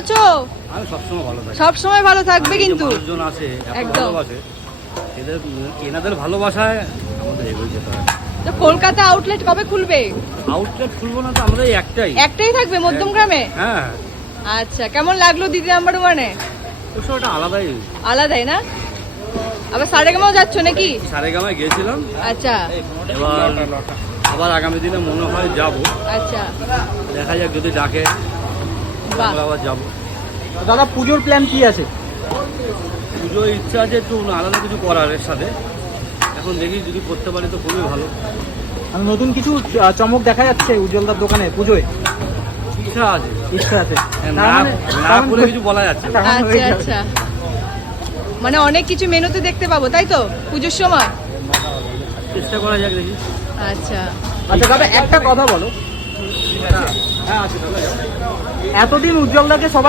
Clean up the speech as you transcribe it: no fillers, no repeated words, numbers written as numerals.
আছো? আমি সবসময় ভালো থাকি। সব সময় ভালো থাকবে কিন্তু। মানুষজন আছে এত একদম। ভালোবাসে, এনাদের ভালোবাসায় আমাদের এগিয়ে যেতে হয়। তো কলকাতা আউটলেট কবে খুলবে? আউটলেট খুলবো না তো, আমাদের একটাই। একটাই থাকবে মধ্যমগ্রামে? হ্যাঁ, আচ্ছা, কেমন লাগলো দিদি নাম্বার ওয়ানে? ওসব ওটা আলাদাই। আলাদাই না? আবার সারেগামাও যাচ্ছ নাকি? সারেগামায় গিয়েছিলাম, আচ্ছা এবার আবার আগামী দিনে মনে হয় যাব। আচ্ছা, দেখা যাক, যদি ডাকে বাহ। আমরা আবার যাবো। দাদা পুজোর প্ল্যান কি আছে? পুজোর ইচ্ছা আছে একটু আলাদা কিছু করার এর সাথে। এখন দেখি যদি করতে পারি তো খুবই ভালো। আর নতুন কিছু চমক দেখা যাচ্ছে উজ্জ্বলদার দোকানে পুজোয়? ইচ্ছা আছে, ইচ্ছা আছে। না না করে কিছু বলা যাচ্ছে না। আচ্ছা আচ্ছা, মানে অনেক কিছু মেনুতে দেখতে পাবো তাই তো পুজোর সময়? চেষ্টা করা যাক, দেখি। আচ্ছা, আচ্ছা দাদা একটা কথা বলো, এতদিন উজ্জ্বলদাকে সবাই